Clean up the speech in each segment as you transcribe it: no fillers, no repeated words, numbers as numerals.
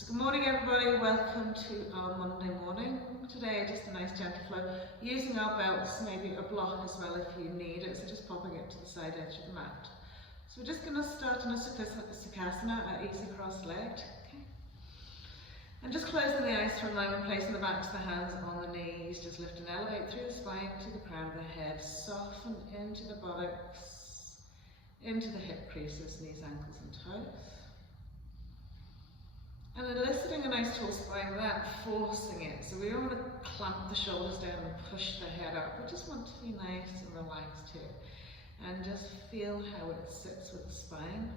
So good morning everybody, welcome to our Monday morning. Today just a nice gentle flow, using our belts, maybe a block as well if you need it, so just popping it to the side edge of the mat. So we're just going to start in a Sukhasana, easy cross-legged. Okay. And just closing the eyes for a moment, placing the backs of the hands on the knees, just lift and elevate through the spine to the crown of the head, soften into the buttocks, into the hip creases, knees, ankles and toes. And then eliciting a nice tall spine without forcing it. So we don't want to clamp the shoulders down and push the head up. We just want to be nice and relaxed here. And just feel how it sits with the spine.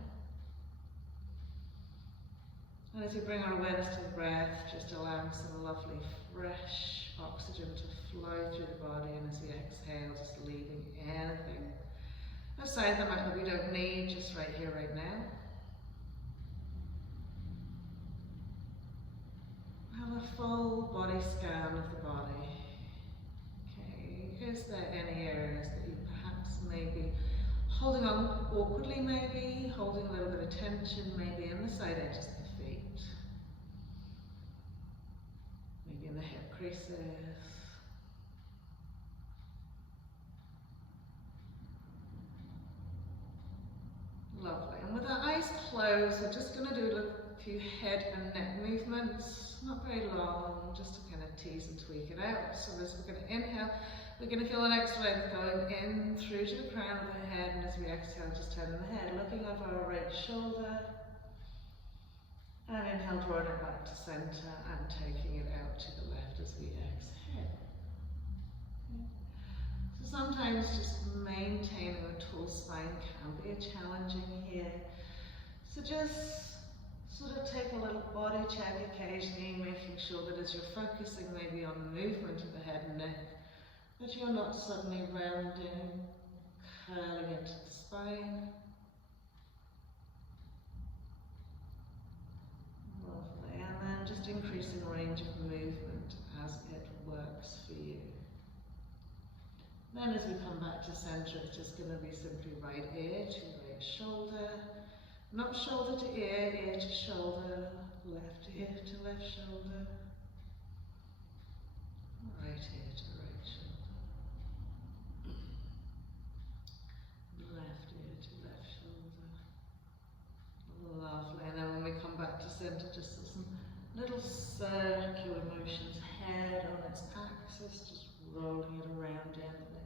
And as we bring our awareness to the breath, just allowing some lovely fresh oxygen to flow through the body. And as we exhale, just leaving anything aside the mat that we don't need, just right here, right now. Have a full body scan of the body. Okay, is there any areas that you perhaps may be holding on awkwardly, maybe holding a little bit of tension, maybe in the side edges of the feet, maybe in the hip creases. Lovely. And with our eyes closed, we're just going to do a few head and neck movements. Not very long, just to kind of tease and tweak it out. So as we're going to inhale, we're going to feel an extra length going in through to the crown of the head, and as we exhale, just turning the head, looking over our right shoulder. And inhale, drawing it back to center and taking it out to the left as we exhale. Okay. So sometimes just maintaining a tall spine can be challenging here. So just sort of take a little body check occasionally, making sure that as you're focusing maybe on the movement of the head and neck, that you're not suddenly rounding, curling into the spine. Lovely. And then just increasing range of movement as it works for you. Then as we come back to center, it's just going to be simply right ear to right shoulder. Not shoulder to ear, ear to shoulder, left ear to left shoulder, right ear to right shoulder, left ear to left shoulder. Lovely. And then when we come back to center, just some little circular motions, head on its axis, just rolling it around gently.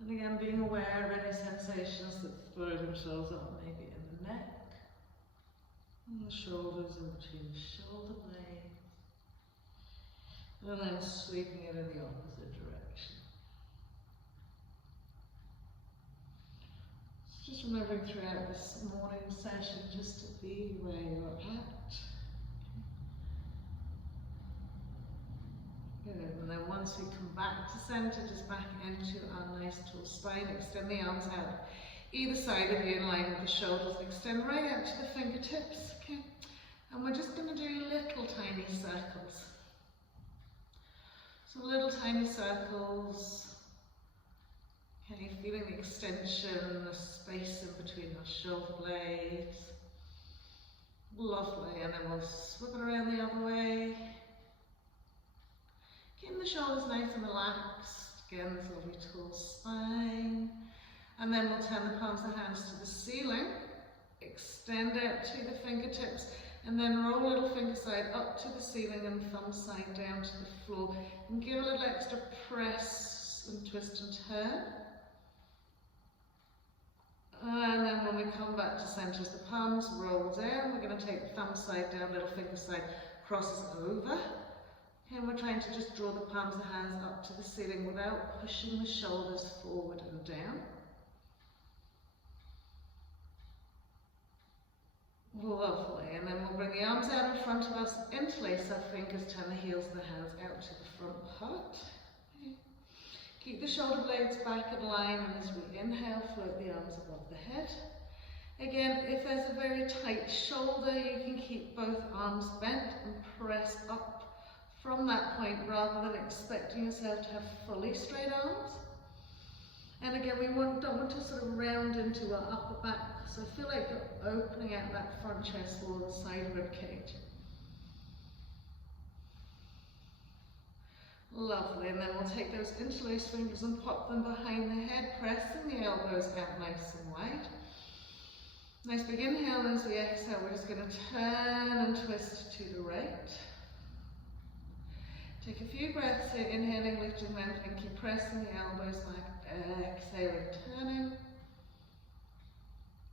And again, being aware of any sensations that throw themselves up, maybe in the neck, and the shoulders, in between the shoulder blades, and then sweeping it in the opposite direction. So just remembering throughout this morning session just to be where you're at. Good. And then once we come back to center, just back into our nice tall spine, extend the arms out either side of you in line with the shoulders, extend right out to the fingertips, okay? And we're just going to do little tiny circles. So little tiny circles, okay, feeling the extension, the space in between our shoulder blades. Lovely. And then we'll swip it around the other way. Keeping the shoulders nice and relaxed. Again, this lovely tall spine. And then we'll turn the palms of the hands to the ceiling. Extend out to the fingertips. And then roll little finger side up to the ceiling and thumb side down to the floor. And give a little extra press and twist and turn. And then when we come back to center, as the palms roll down, we're going to take the thumb side down, little finger side crosses over. And we're trying to just draw the palms of the hands up to the ceiling without pushing the shoulders forward and down. Lovely. And then we'll bring the arms out in front of us, interlace our fingers, turn the heels of the hands out to the front part. Okay. Keep the shoulder blades back in line, and as we inhale, float the arms above the head. Again, if there's a very tight shoulder, you can keep both arms bent and press up from that point rather than expecting yourself to have fully straight arms. And again, we don't want to sort of round into our upper back, so feel like you're opening out that front chest wall and side rib cage. Lovely, and then we'll take those interlaced fingers and pop them behind the head, pressing the elbows out nice and wide. Nice big inhale, and as we exhale, we're just going to turn and twist to the right. Take a few breaths here, inhaling, lifting, lengthening, keep pressing the elbows back, exhaling, turning.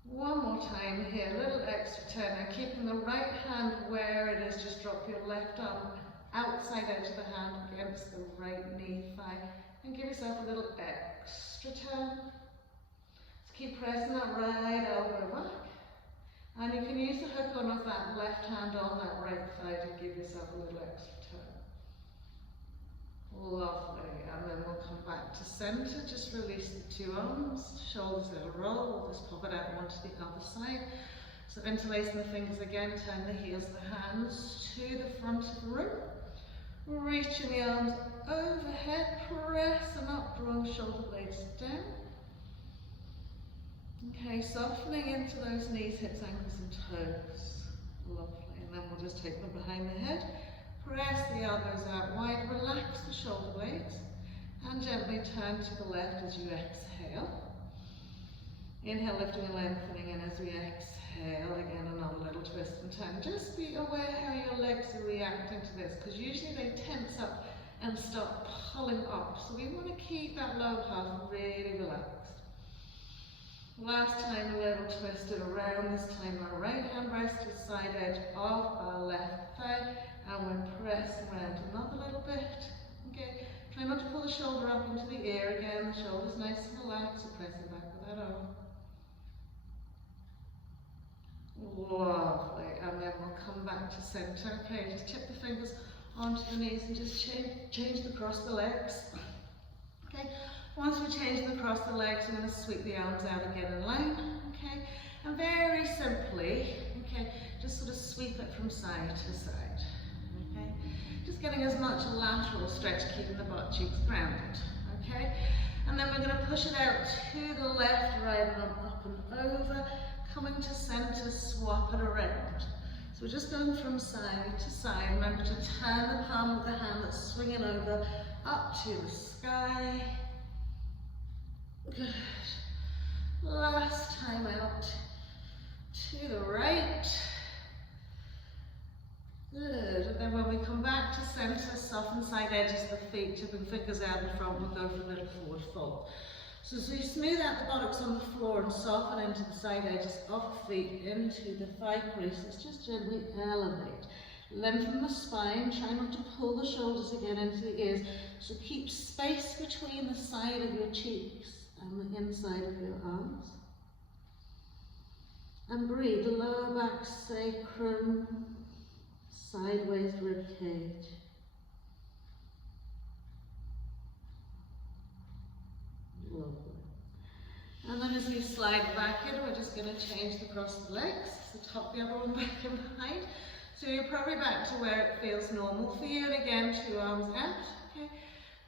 One more time here, a little extra turn, and keeping the right hand where it is, just drop your left arm outside edge of the hand against the right knee, thigh, and give yourself a little extra turn. So keep pressing that right elbow back, and you can use the hook on of that left hand on that right thigh to give yourself a little extra turn. Lovely, and then we'll come back to center, just release the two arms, shoulders will roll, we'll just pop it out onto the other side. So interlacing the fingers again, turn the heels of the hands to the front of the room. Reaching the arms overhead, pressing up, drawing shoulder blades down. Okay, softening into those knees, hips, ankles and toes. Lovely, and then we'll just take them behind the head. Press the elbows out wide, relax the shoulder blades, and gently turn to the left as you exhale. Inhale, lifting and lengthening, and as we exhale, again another little twist and turn. Just be aware how your legs are reacting to this, because usually they tense up and start pulling up. So we want to keep that lower half really relaxed. Last time a little twisted around, this time our right hand rests to the side edge of our left thigh, and we're pressing around another little bit. Okay, try not to pull the shoulder up into the ear again, the shoulder's nice and relaxed, so pressing back with that arm. Lovely, and then we'll come back to center. Okay, just tip the fingers onto the knees and just change them across the legs. Okay, once we change them across the legs, we're going to sweep the arms out again in line. Okay, and very simply, okay, just sort of sweep it from side to side. Okay, just getting as much lateral stretch, keeping the butt cheeks grounded. Okay, and then we're going to push it out to the left, right arm up and over. Coming to center, swap it around. So we're just going from side to side. Remember to turn the palm of the hand that's swinging over up to the sky. Good. Last time out to the right. Good. And then when we come back to center, soften side edges of the feet, tipping fingers out in front, we'll go for a little forward fold. So as we smooth out the buttocks on the floor and soften into the side edges of the feet, into the thigh creases, just gently elevate. Lengthen the spine, try not to pull the shoulders again into the ears. So keep space between the side of your cheeks and the inside of your arms. And breathe, the lower back, sacrum, sideways rib cage. Lovely. And then as we slide back in, we're just going to change the cross of the legs. So top the other one back and behind. So you're probably back to where it feels normal for you. And again, two arms out. Okay.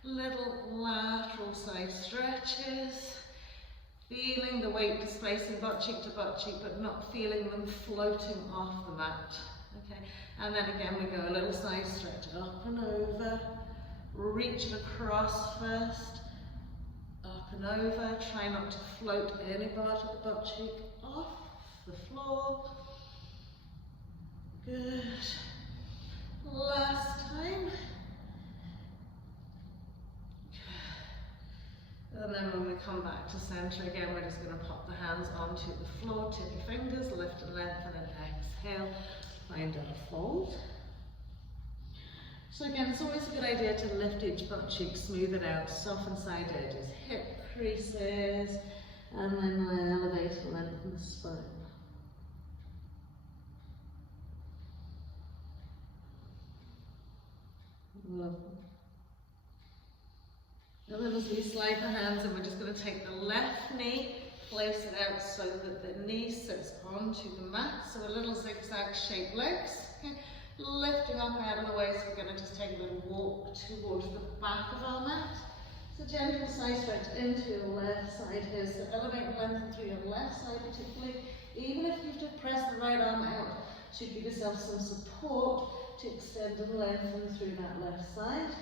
Little lateral side stretches. Feeling the weight displacing butt cheek to butt cheek, but not feeling them floating off the mat. Okay. And then again, we go a little side stretch up and over. Reaching across first. Up and over, try not to float any part of the butt cheek off the floor. Good. Last time. And then when we come back to center again, we're just going to pop the hands onto the floor, tip your fingers, lift and lengthen, and exhale, find a fold. So again, it's always a good idea to lift each butt cheek, smooth it out, soften side edges, hip creases, and then elevate and lengthen the spine. Lovely. And then as we slide the hands in, we're just going to take the left knee, place it out so that the knee sits onto the mat, so a little zigzag shaped legs. Okay. Lifting up out of the way, so we're going to just take a little walk towards the back of our mat. So gentle side stretch into your left side here. So elevate and lengthen through your left side particularly. Even if you have to press the right arm out, to give yourself some support to extend and lengthen through that left side.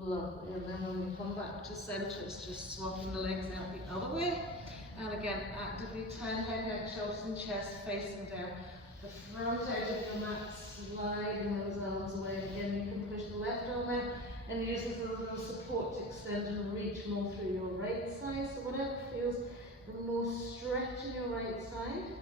Lovely. And then when we come back to center, it's just swapping the legs out the other way. And again, actively turn head, neck, shoulders and chest facing down. The front edge of your mat, sliding those arms away. And again, you can push the left arm out and use this as a little support to extend and reach more through your right side. So whatever feels the more stretch in your right side.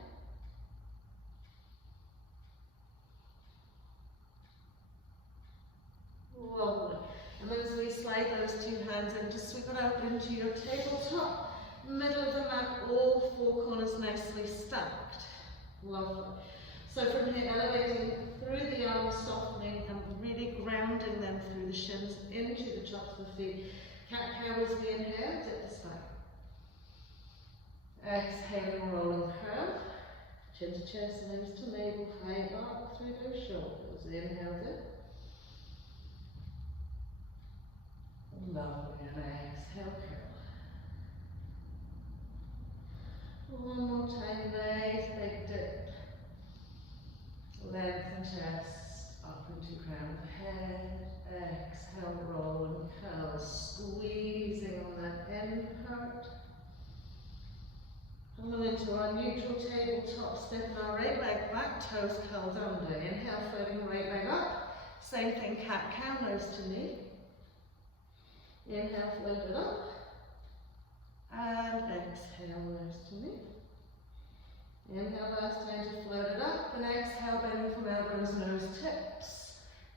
Lovely. And then as we slide those two hands in, just sweep it out into your tabletop. Middle of the mat, all four corners nicely stacked. Lovely. So from here, elevating through the arms, softening and really grounding them through the shins into the tops of the feet. Cat-cow as we inhale, dip the spine. Exhaling, rolling curve. Chin to chest, nose to navel, high up through those shoulders. Inhale, dip. Lovely, and exhale, curl. One more time, nice big dip. Lengthen chest, up into crown of head. Exhale, roll and curl, squeezing on that end part. And then into our neutral tabletop, step our right leg back, toes curled under. Inhale, floating the right leg up. Same thing, cat-cow, nose to knee. Inhale, float it up. And exhale, nose to knee. Inhale, last time to float it up. And exhale, bending from elbows, nose tips.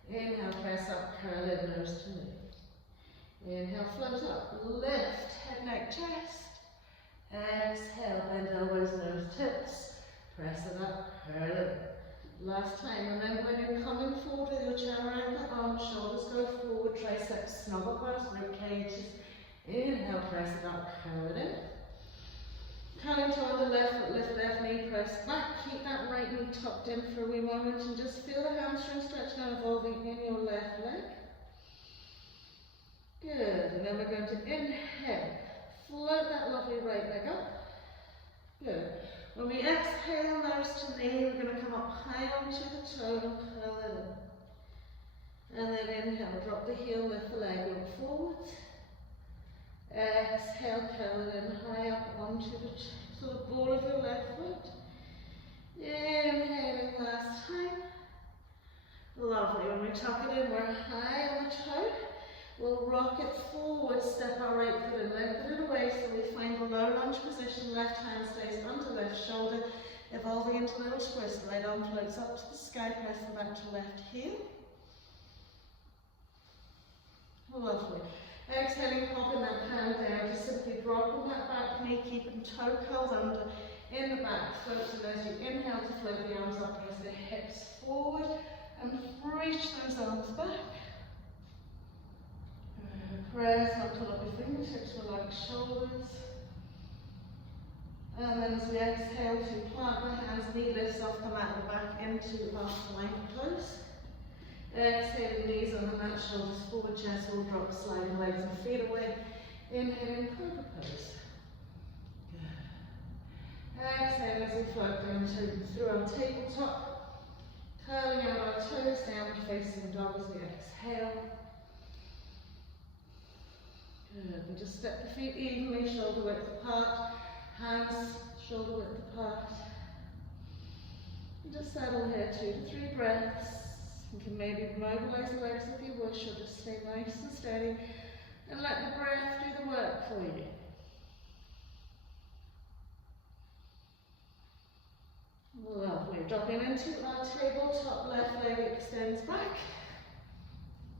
Inhale, press up, curl it, nose to knee. Inhale, float up, lift, head, neck, chest. Exhale, bend elbows, nose tips. Press it up, curl it. Last time, remember when you're coming forward with your chaturanga, arms, shoulders go forward, triceps snuggle past, rib cages. Inhale, press it up, curl it in. Coming to on the left foot, lift left knee, press back. Keep that right knee tucked in for a wee moment and just feel the hamstring stretch now evolving in your left leg. Good, and then we're going to inhale. Float that lovely right leg up. Good. When we exhale, nose to knee, we're going to come up high onto the toe and curl it in. And then inhale, drop the heel, lift the leg, look forward. Exhale, curl it in high up onto the sort of ball of your left foot. Inhaling last time. Lovely. When we tuck it in, we're high on the toe. We'll rock it forward, step our right foot in, lengthen it away so we find a low lunge position. Left hand stays under left shoulder, evolving into a little twist. Right arm floats up to the sky, pressing back to left heel. Lovely. Exhaling, popping that hand down, just simply dropping that back knee, keeping toe curled under in the back foot. And as you inhale to float the arms up, press the hips forward and reach those arms back. Press up, pull up your fingertips, relax shoulders. And then as we exhale to plant the hands, knee lifts off the mat and back into our plank pose. Exhaling, knees on the mat, shoulders forward, chest will drop, sliding legs and feet away. Inhaling, cobra pose. Good. Exhale as we float down through our tabletop. Curling out our toes, down facing dog as we exhale. Good. And just step the feet evenly, shoulder width apart. Hands, shoulder width apart. And just settle here, 2 to 3 breaths. You can maybe mobilize the legs if you wish, or just stay nice and steady and let the breath do the work for you. Lovely. Dropping into our tabletop, left leg extends back.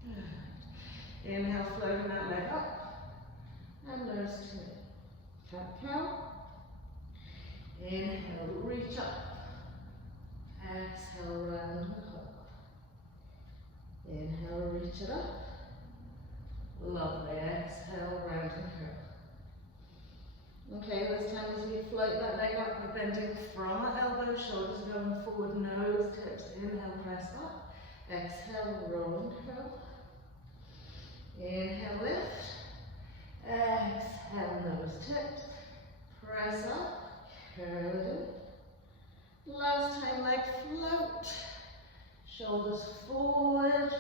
Good. Inhale, floating that leg up. And nose to knee. Cat-cow. Inhale, reach up. Exhale, round and up. Inhale, reach it up. Lovely. Exhale, round and curl. Okay, this time as we float that leg up, we're bending from our elbows, shoulders are going forward, nose tips. Inhale, press up. Exhale, roll and curl. Inhale, lift. Exhale, nose tips. Press up, curl it in. Last time, leg float. Shoulders forward.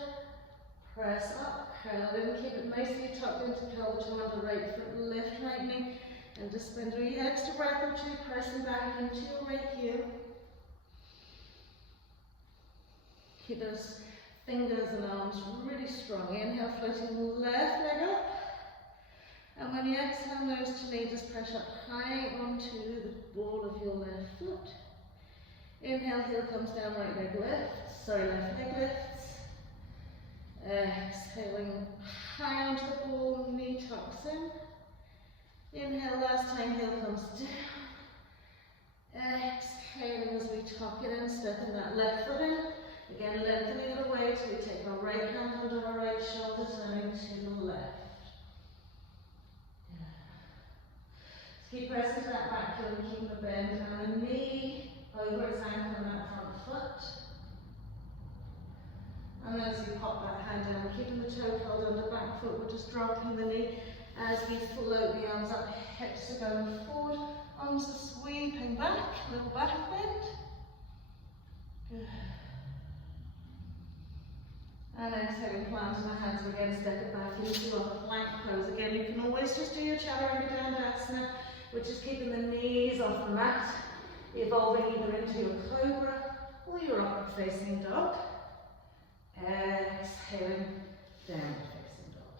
Press up, curl in. Keep it nicely tucked into pelvic toe under right foot. Lift right knee. And just spend an extra breath or two, pressing back into your right heel. Keep those fingers and arms really strong. Inhale, floating left leg up. And when you exhale, nose to knee, just press up high onto the ball of your left foot. Inhale, heel comes down, right leg lifts. Left leg lifts. Exhaling high onto the ball, knee tucks in. Inhale, last time, heel comes down. Exhaling as we tuck it in, stepping that left foot in. Again, lengthening the weight, we take our right hand under our right shoulder, turning to the left. So keep pressing to that back heel and keep the bend, and the knee over its ankle and that front foot. And then as we pop that hand down, we're keeping the toe curled under back foot, we're just dropping the knee. As we float the arms up, hips are going forward, arms are sweeping back, little back bend. Good. And exhaling, planting the hands again, step it back into a plank pose. Again, you can always just do your Chaturanga Dandasana, which is keeping the knees off the mat, evolving either into your cobra or your upward facing dog. Exhaling, downward facing dog.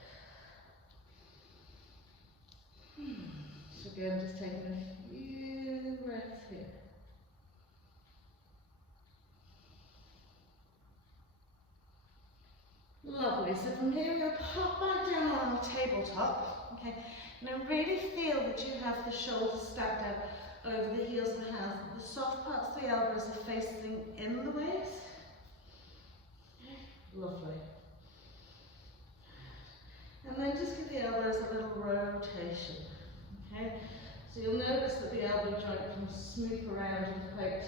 So again, just taking a few breaths here. Lovely. So from here, we're going to pop back down on the tabletop. Okay. Now really feel that you have the shoulders stacked out over the heels of the hands. The soft parts of the elbows are facing in the waist. Lovely. And then just give the elbows a little rotation. Okay. So you'll notice that the elbow joint can smooth around with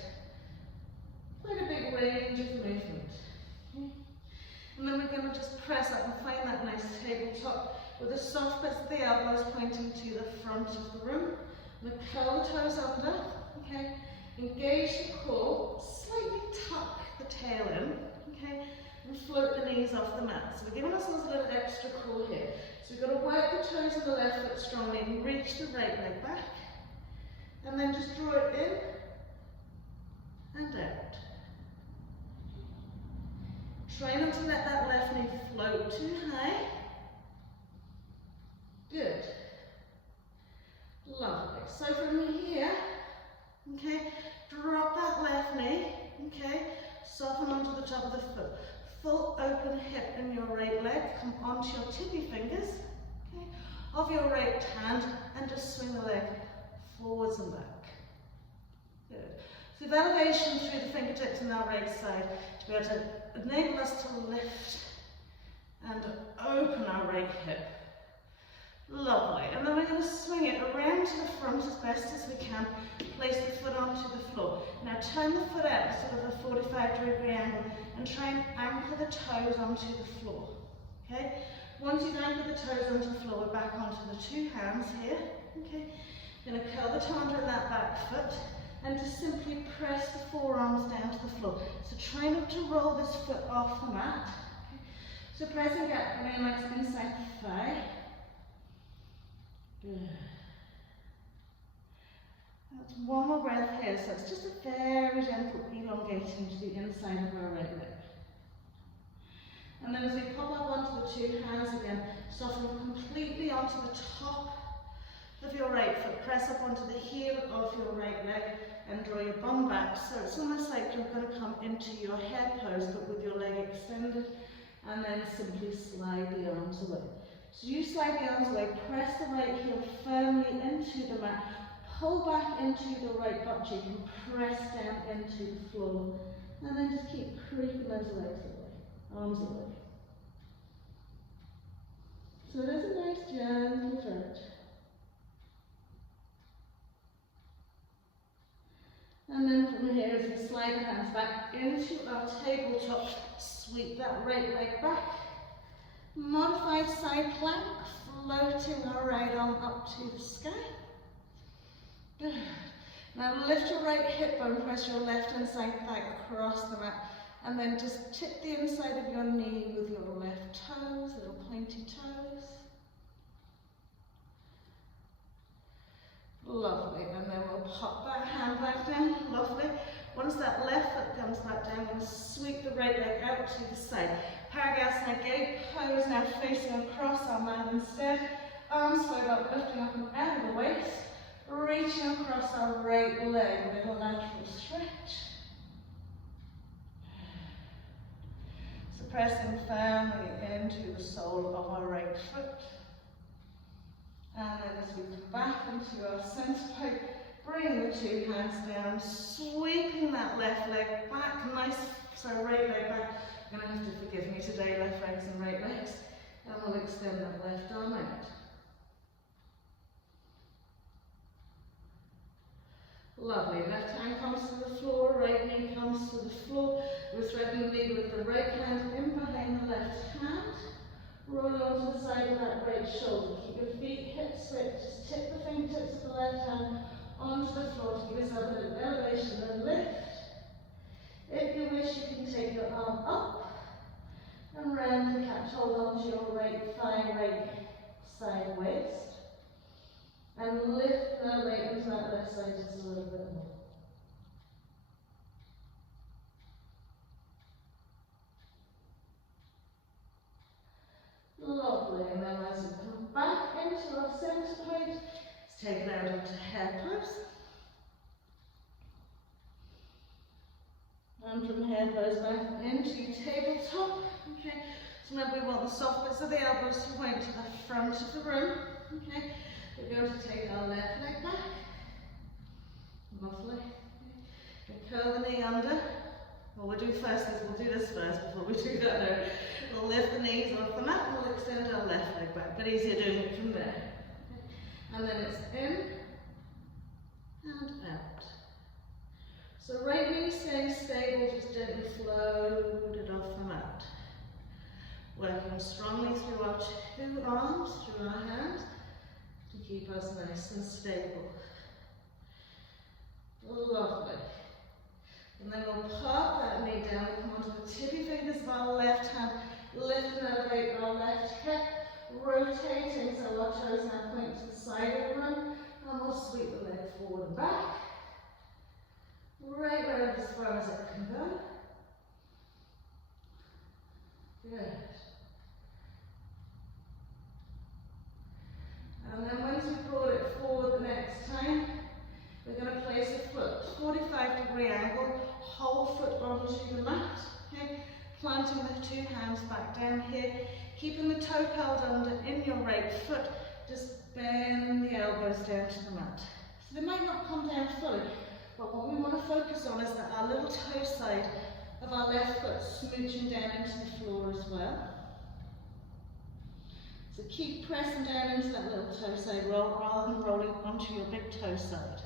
quite a big range of movement. Okay. And then we're going to just press up and find that nice tabletop with the soft bits of the elbows pointing to the front of the room. And curl the toes under, okay? Engage the core, slightly tuck the tail in, okay? And float the knees off the mat. So we're giving ourselves a little extra core here. So we've got to work the toes of the left foot strongly and reach the right leg back. And then just draw it in and out. Try not to let that left knee float too high. Good. Lovely. So from here, okay, drop that left knee, okay, soften onto the top of the foot. Full open hip in your right leg, come onto your tippy fingers, okay, of your right hand, and just swing the leg forwards and back. Good. So the elevation through the fingertips on our right side to be able to enable us to lift and open our right hip. Lovely. And then we're going to swing it around to the front as best as we can. Place the foot onto the floor. Now turn the foot out sort of a 45-degree angle and try and anchor the toes onto the floor. Okay? Once you've anchored the toes onto the floor, we're back onto the two hands here. Okay? You're going to curl the toe under that back foot and just simply press the forearms down to the floor. So try not to roll this foot off the mat. Okay? So pressing back, coming legs inside the thigh. Good. That's one more breath here, so it's just a very gentle elongation to the inside of our right leg. And then as we pop up onto the two hands again, soften completely onto the top of your right foot. Press up onto the heel of your right leg and draw your bum back. So it's almost like you're going to come into your head pose, but with your leg extended, and then simply slide the arms away. So you slide the arms away, press the right heel firmly into the mat, pull back into the right butt cheek and press down into the floor. And then just keep creeping those legs away, arms away. So there's a nice gentle stretch. And then from here, as we slide the hands back into our tabletop, sweep that right leg back. Modified side plank, floating our right arm up to the sky. Good. Now lift your right hip bone, press your left hand side thigh across the mat, and then just tip the inside of your knee with your left toes, little pointy toes. Lovely, and then we'll pop that hand back down, lovely. Once that left foot comes back down, we'll sweep the right leg out to the side. Parigasana gate pose, now facing across our mat instead. Arms spread out, lifting up and out of the waist. Reaching across our right leg with a lateral stretch. So pressing firmly into the sole of our right foot. And then as we come back into our center pose, bring the two hands down, sweeping that left leg back, nice, so right leg back. You're going to have to forgive me today, left legs and right legs. And we'll extend that left arm out. Lovely, left hand comes to the floor, right knee comes to the floor. We're threading the knee with the right hand in behind the left hand. Roll onto the side of that right shoulder. Keep your feet hips straight. Just tip the fingertips of the left hand onto the floor to give yourself a little elevation and lift. If you wish, you can take your arm up and round the catch. Hold on to your right thigh, right side waist. And lift that weight into that left side just a little bit more. Lovely, and then as we come back into our center pose, let's take it out onto hare pose. And from hare pose back into tabletop. Okay, so remember we want the soft bits of the elbows to point to the front of the room. Okay, we're going to take our left leg back. Lovely. And curl the knee under. What we'll do first is we'll do this first before we do that now. We'll lift the knees off the mat and we'll extend our left leg back. But easier doing it from there. Okay. And then it's in and out. So right knee staying stable, just gently float it off the mat. Working strongly through our two arms, through our hands, to keep us nice and stable. Lovely. And then we'll pop that knee down, come onto the tippy fingers of our left hand, lift and elevate our left hip, rotating so our toes now point to the side of the room, and we'll sweep the leg forward and back, right round as far as it can go. Good. And then once we've brought it forward the next time, we're going to place a foot, 45-degree angle, whole foot onto the mat, okay? Planting the two hands back down here, keeping the toe curled under in your right foot, just bend the elbows down to the mat. So they might not come down fully, but what we want to focus on is that our little toe side of our left foot smooching down into the floor as well. So keep pressing down into that little toe side rather than rolling onto your big toe side.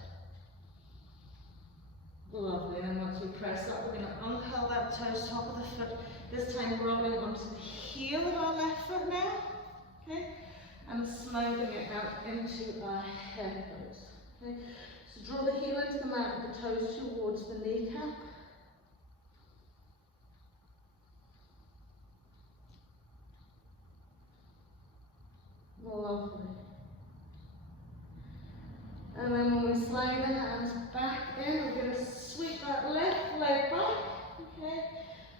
Lovely, and once we press up, we're going to uncurl that toe, top of the foot, this time rolling onto the heel of our left foot now, okay, and smoothing it out into our hare pose, okay. So draw the heel into the mat, the toes towards the kneecap. Lovely. And then when we slide the hands back in, we're going to sweep that left leg back, okay?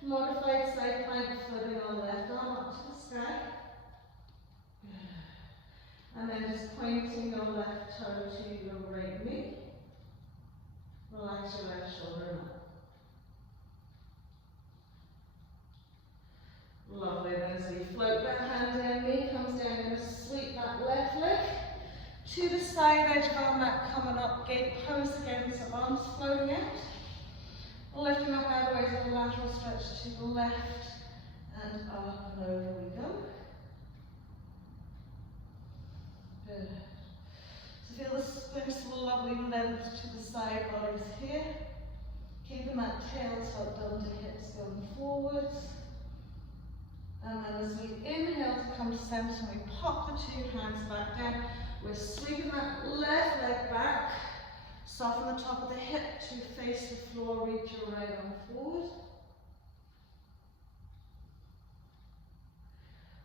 Modified side plank, flipping our left arm up to the sky. And then just pointing your left toe to your right knee. Relax your left shoulder up. Lovely, then as we float that hand down, knee comes down, and sweep that left leg to the side edge of our mat, coming up, gate pose again, so arms floating out. Lifting up out of the way to the lateral stretch to the left, and up and over we go. Good. So feel this nice lovely length to the side bodies here. Keeping that tail tucked under hips going forwards. And then as we inhale to come to centre, we pop the two hands back down. We're sweeping that left leg back. Soften the top of the hip to face the floor, reach your right arm forward.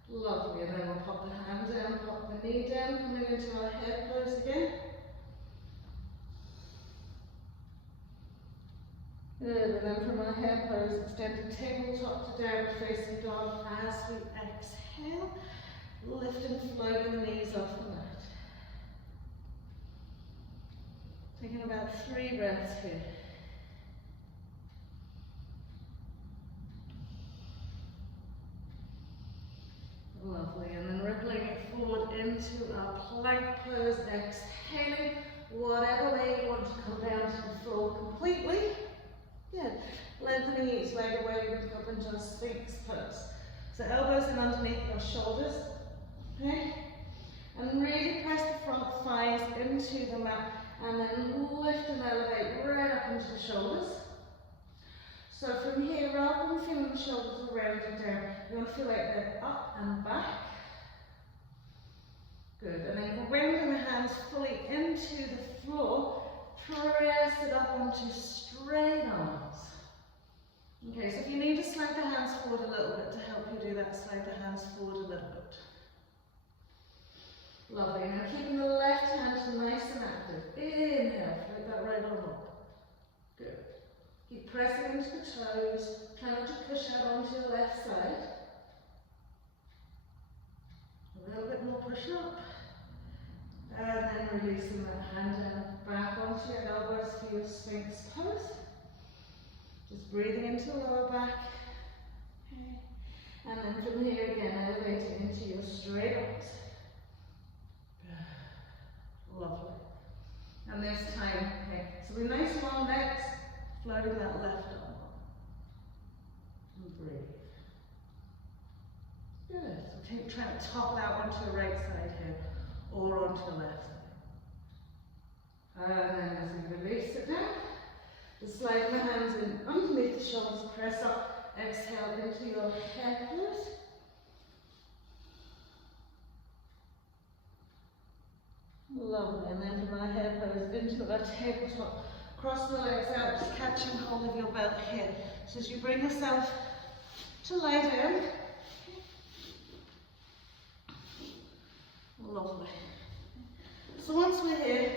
Lovely, and then we'll pop the hand down, pop the knee down, coming into our head pose again. Good, and then from our head pose, extend the tabletop to downward facing dog as we exhale, lift and floating the knees off the mat. Taking about 3 breaths here. Lovely, and then rippling it forward into our plank pose, exhaling, whatever way you want to come down to the floor completely. Good. Lengthening each leg away, we're going to go up into a Sphinx pose. So elbows in underneath your shoulders, okay? And really press the front thighs into the mat, and then lift and elevate right up into the shoulders. So from here, rather than feeling the shoulders around and down, you want to feel like they're up and back. Good, and then grounding the hands fully into the floor, press it up onto straight arms. Okay, so if you need to slide the hands forward a little bit to help you do that, slide the hands forward a little bit. Lovely, now keeping the left hand nice and active. Inhale, float that right arm up. Good. Keep pressing into the toes, try not to push out onto your left side. A little bit more push up. And then releasing that hand down, back onto your elbows for your Sphinx pose. Just breathing into the lower back. Okay. And then from here again, elevating into your straight arms. Lovely. And this time, okay, so we're nice long legs, floating that left arm up. And breathe. Good. So try to topple out onto the right side here, or onto the left side. And then as you release it down, just sliding the hands in underneath the shoulders, press up, exhale into your head pose. Lovely, and then from our head pose into our tabletop, cross the legs out, just catching hold of your belt here. So as you bring yourself to lie down. Lovely. So once we're here,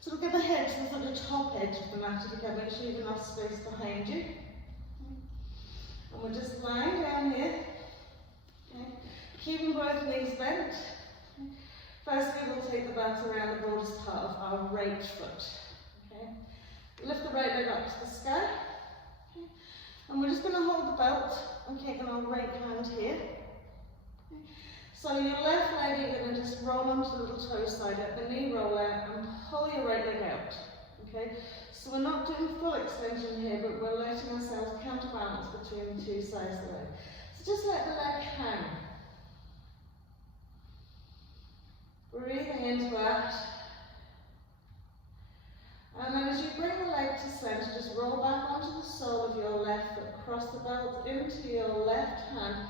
sort of get the head to the sort of top edge of the mat if you can, make sure you have enough space behind you. And we're just lying down here, okay. Keeping both knees bent. Firstly, we'll take the belt around the broadest part of our right foot. Okay. Lift the right leg up to the sky. Okay. And we're just going to hold the belt and keep our right hand here. Okay. So your left leg, you're going to just roll onto the little toe side, let the knee roll out and pull your right leg out. Okay. So we're not doing full extension here, but we're letting ourselves counterbalance between the two sides of the leg. So just let the leg hang. Breathing into that. And then as you bring the leg to centre, just roll back onto the sole of your left foot, cross the belt into your left hand,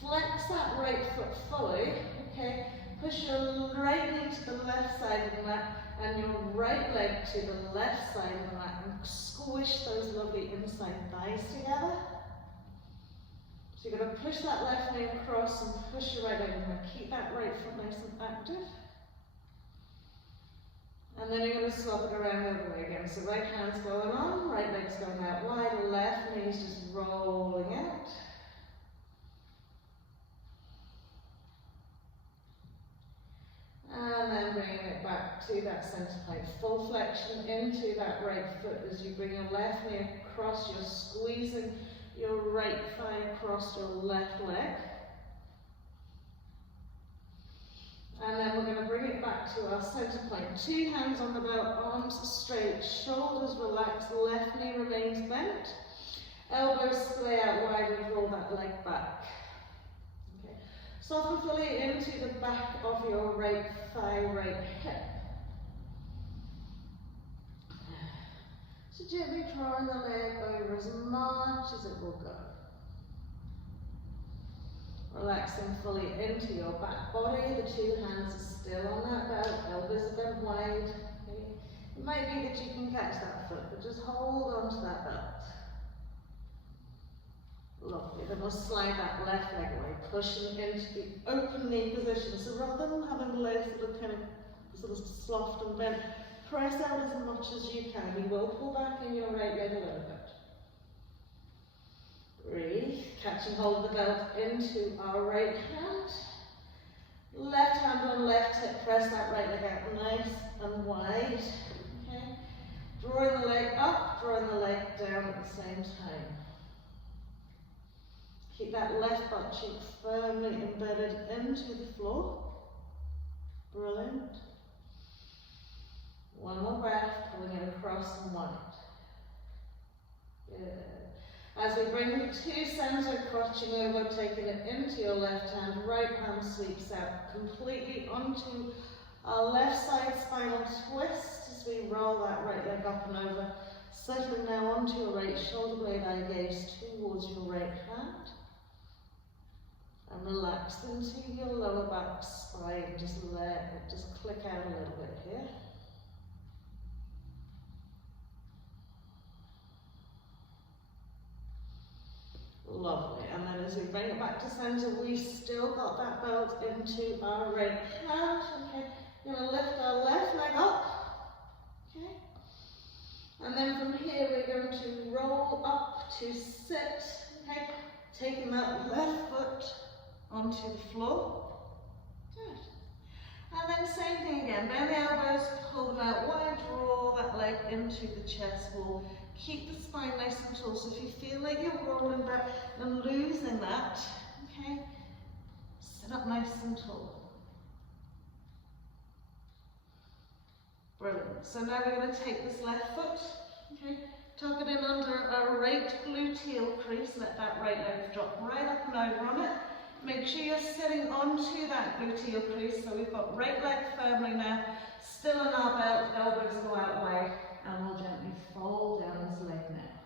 flex that right foot fully, okay? Push your right knee to the left side of the mat and your right leg to the left side of the mat, and squish those lovely inside thighs together. So you're going to push that left knee across and push your right leg in there. Keep that right foot nice and active. And then you're going to swap it around the other way again. So right hand's going on, right leg's going out wide, left knee's just rolling out. And then bringing it back to that centre point. Full flexion into that right foot as you bring your left knee across, you're squeezing your right thigh across your left leg. And then we're going to bring it back to our centre point. Two hands on the belt, arms straight, shoulders relaxed, left knee remains bent. Elbows splay out wide and roll that leg back. Okay. Soften fully into the back of your right thigh, right hip. So Just gently drawing the leg over as much as it will go. Relaxing fully into your back body, the two hands are still on that belt, elbows are bent wide. Okay. It might be that you can catch that foot, but just hold on to that belt. Lovely, then we'll slide that left leg away, pushing into the open knee position. So rather than having the legs that are kind of sort of soft and bent, press out as much as you can. You will pull back in your right leg a little bit. Breathe, catching hold of the belt into our right hand. Left hand on left hip, press that right leg out nice and wide. Okay. Drawing the leg up, drawing the leg down at the same time. Keep that left butt cheek firmly embedded into the floor. Brilliant. One more breath, pulling it across and wide. Good. As we bring the two center, crotching over, taking it into your left hand, right hand sweeps out completely onto our left side spinal twist as we roll that right leg up and over, settling now onto your right shoulder blade, eye gaze towards your right hand. And relax into your lower back spine, just click out a little bit here. Lovely, and then as we bring it back to center, we've still got that belt into our right hand. Okay, we're going to lift our left leg up. Okay, and then from here we're going to roll up to sit. Okay, taking that left foot onto the floor. Good. And then same thing again, bend the elbows, pull them out wide, draw that leg into the chest wall. Keep the spine nice and tall, so if you feel like you're rolling back and losing that, okay, sit up nice and tall. Brilliant. So now we're going to take this left foot, okay, tuck it in under our right gluteal crease, let that right leg drop right up and over on it. Make sure you're sitting onto that gluteal crease, so we've got right leg firmly now, still in our belt, elbows go out wide, and we'll gently fold down this leg now.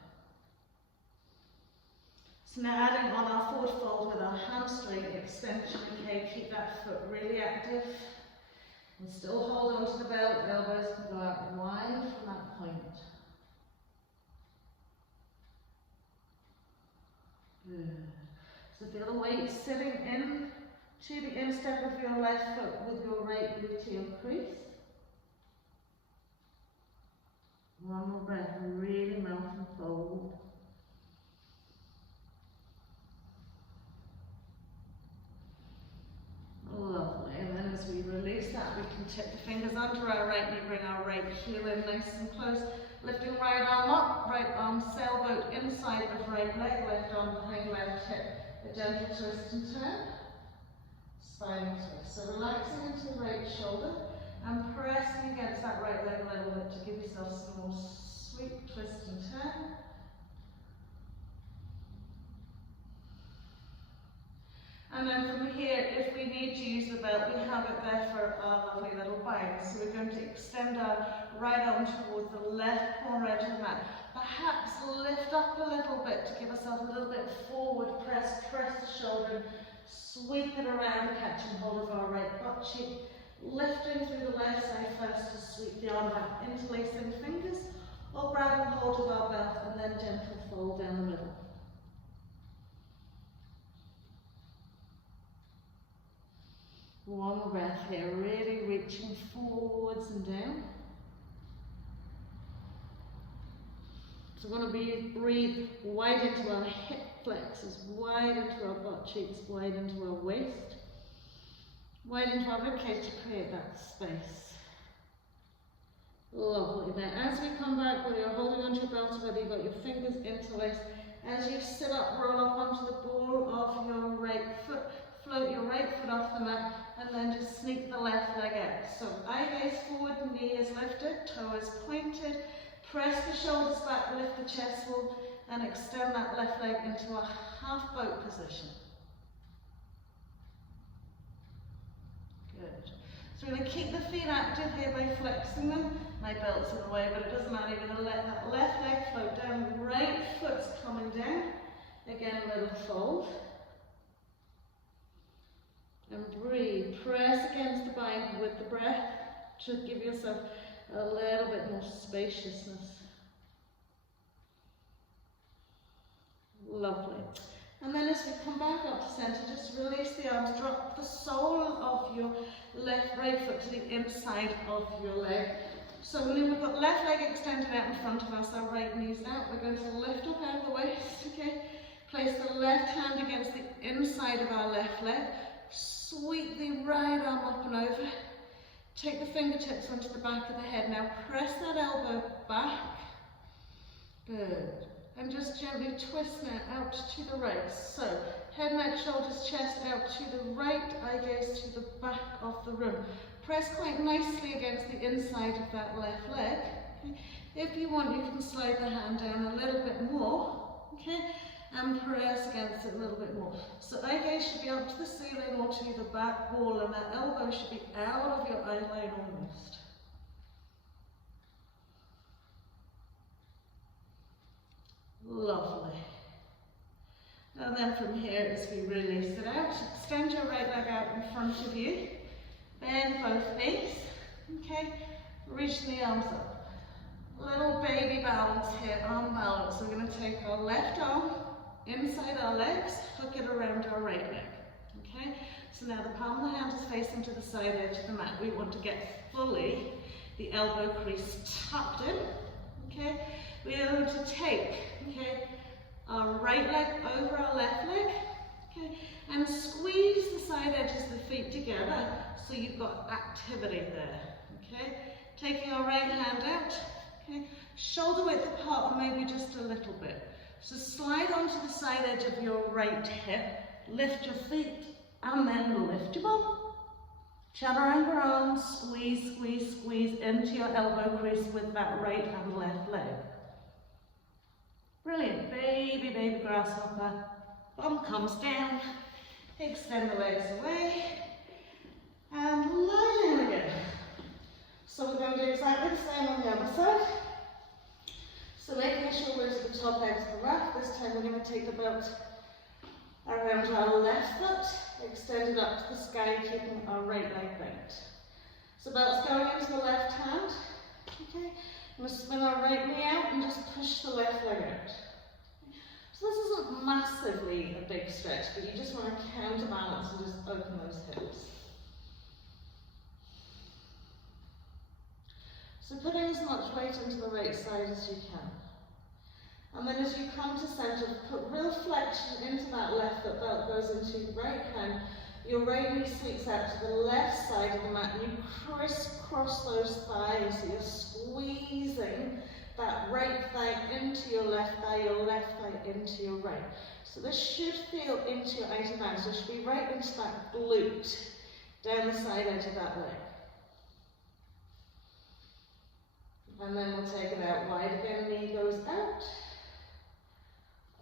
So now adding on our forward fold with our hamstring extension, okay, keep that foot really active, and still hold on to the belt, elbows can go out wide from that point. Good. So feel the weight sitting in to the instep of your left foot with your right gluteal crease. One more breath, really melt and fold. Lovely, and then as we release that, we can tip the fingers onto our right knee, bring our right heel in nice and close, lifting right arm up, right arm sailboat inside of right leg, left arm behind left hip, a gentle twist and turn, spinal twist. So relaxing into the right shoulder, and pressing against that right leg a little bit to give yourself some more sweet twist and turn. And then from here, if we need to use the belt, we have it there for our lovely little bind. So we're going to extend our right arm towards the left corner edge of the mat. Perhaps lift up a little bit to give ourselves a little bit forward press the shoulder, sweep it around, catching hold of our right butt cheek. Lifting through the left side first to sweep the arm back, interlacing fingers, or grabbing hold of our belt and then gentle fold down the middle. One more breath here, really reaching forwards and down. So we're going to breathe wide into our hip flexors, wide into our butt cheeks, wide into our waist. Wide into our ribcage to create that space. Lovely. Now as we come back, whether you're holding onto your belt or whether you've got your fingers interlaced, as you sit up, roll up onto the ball of your right foot, float your right foot off the mat, and then just sneak the left leg out. So eye gaze forward, knee is lifted, toe is pointed, press the shoulders back, lift the chest wall, and extend that left leg into a half boat position. Good. So we're going to keep the feet active here by flexing them. My belt's in the way, but it doesn't matter. You're going to let that left leg float down. The right foot's coming down. Again, a little fold. And breathe. Press against the bind with the breath to give yourself a little bit more spaciousness. Lovely. And then as we come back up to center, just release the arms, drop the sole of your right foot to the inside of your leg. So now we've got left leg extended out in front of us, our right knee's out. We're going to lift up out of the waist, okay? Place the left hand against the inside of our left leg. Sweep the right arm up and over. Take the fingertips onto the back of the head. Now press that elbow back. Good. And just gently twist now out to the right. So, head, neck, shoulders, chest out to the right, eye gaze to the back of the room. Press quite nicely against the inside of that left leg. Okay. If you want, you can slide the hand down a little bit more, okay, and press against it a little bit more. So, eye gaze should be up to the ceiling or to the back wall, and that elbow should be out of your eye line almost. Lovely. And then from here, as we release it out, extend your right leg out in front of you. Bend both knees. Okay. Reach the arms up. Little baby balance here, arm balance. We're going to take our left arm inside our legs, hook it around our right leg. Okay. So now the palm of the hand is facing to the side edge of the mat. We want to get fully the elbow crease tucked in. Okay. We are going to take, okay, our right leg over our left leg, okay, and squeeze the side edges of the feet together so you've got activity there, okay. Taking our right hand out, okay, shoulder width apart or maybe just a little bit. So slide onto the side edge of your right hip, lift your feet, and then lift your bum. Chaturanga arms, squeeze, squeeze, squeeze into your elbow crease with that right and left leg. Brilliant. Baby, baby grasshopper. Bum comes down. Extend the legs away. And lie down again. So we're going to do exactly the same on the other side. So making sure we're to the top edge of the mat. This time we're going to take the belt around our left foot. Extend it up to the sky, keeping our right leg bent. So belt's going into the left hand. Okay. I'm going to spin our right knee out and just push the left leg out. So this isn't massively a big stretch, but you just want to counterbalance and just open those hips. So putting as much weight into the right side as you can. And then as you come to center, put real flexion into that left foot. Belt goes into your right hand. Your right knee sweeps out to the left side of the mat, and you crisscross those thighs. So you're squeezing that right thigh into your left thigh into your right. So this should feel into your outer band. So it should be right into that glute, down the side edge of that leg. And then we'll take it out wide again. Knee goes out.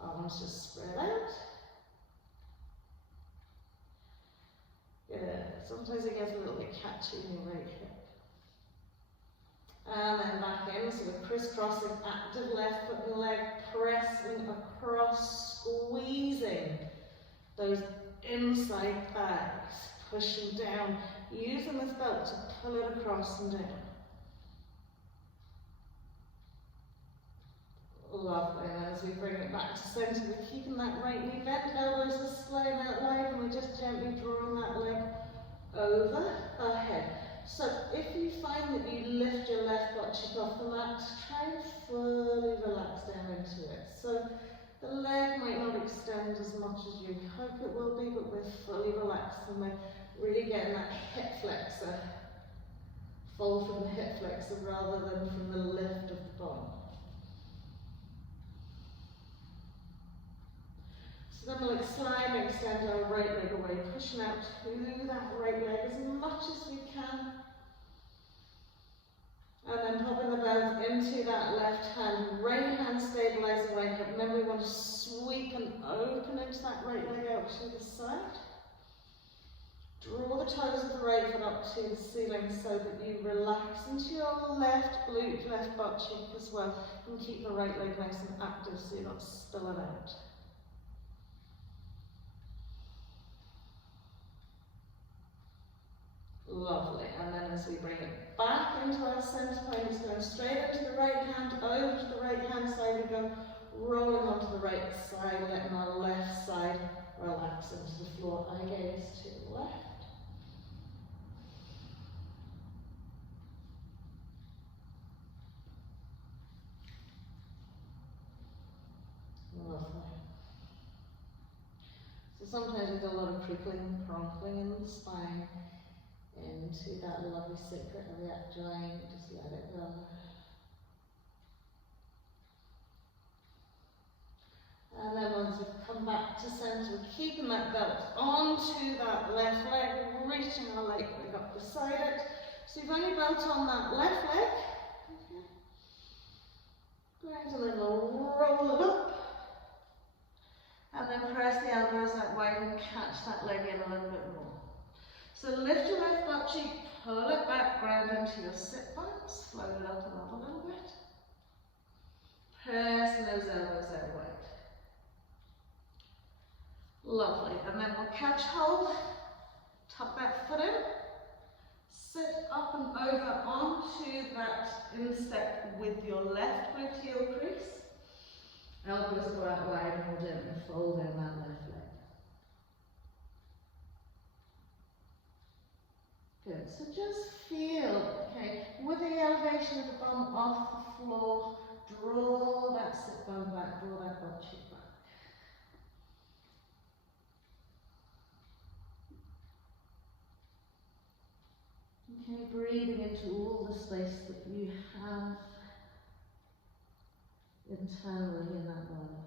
Arms just spread out. Good. Sometimes it gets a little bit catchy in your right hip. And then back in, so we're crisscrossing, active left foot and leg, pressing across, squeezing those inside thighs, pushing down, using this belt to pull it across and down. Lovely. And as we bring it back to center, we're keeping that right knee bent, elbows are slaying out wide, and we're just gently drawing that leg over ahead. So if you find that you lift your left butt cheek off the mat, try and fully relax down into it. So the leg might not extend as much as you hope it will be, but we're fully relaxed and we're really getting that hip flexor, fold from the hip flexor rather than from the lift of the bum. So then we'll slide and extend our right leg away, pushing out through that right leg as much as we can. And then popping the belt into that left hand, right hand stabilizing right hip. And then we want to sweep and open into that right leg out to the side. Draw the toes of the right foot up to the ceiling so that you relax into your left glute, left butt cheek as well, and keep the right leg nice and active so you're not spilling out. Lovely, and then as we bring it back into our centre point, it's going straight into the right hand, over to the right hand side we go, rolling onto the right side, letting our left side relax into the floor. Eye gaze to the left. Lovely. So sometimes we do a lot of crinkling, crunkling in the spine into that lovely secret of that joint. Just let it go. And then once we've come back to centre, we're keeping that belt onto that left leg, reaching our leg up beside it. So you've only belt on that left leg. Okay. Great, and then we'll roll it up. And then press the elbows out wide and catch that leg in a little bit more. So lift your left butt cheek, pull it back, ground into your sit bones, float it up and up a little bit. Press those elbows out wide. Lovely, and then we'll catch hold, tuck that foot in, sit up and over onto that instep with your left gluteal crease. Elbows go out wide and hold in and fold in that left leg. Good, so just feel, okay, with the elevation of the bum off the floor, draw that sit bone back, draw that butt cheek back. Okay, breathing into all the space that you have internally in that body.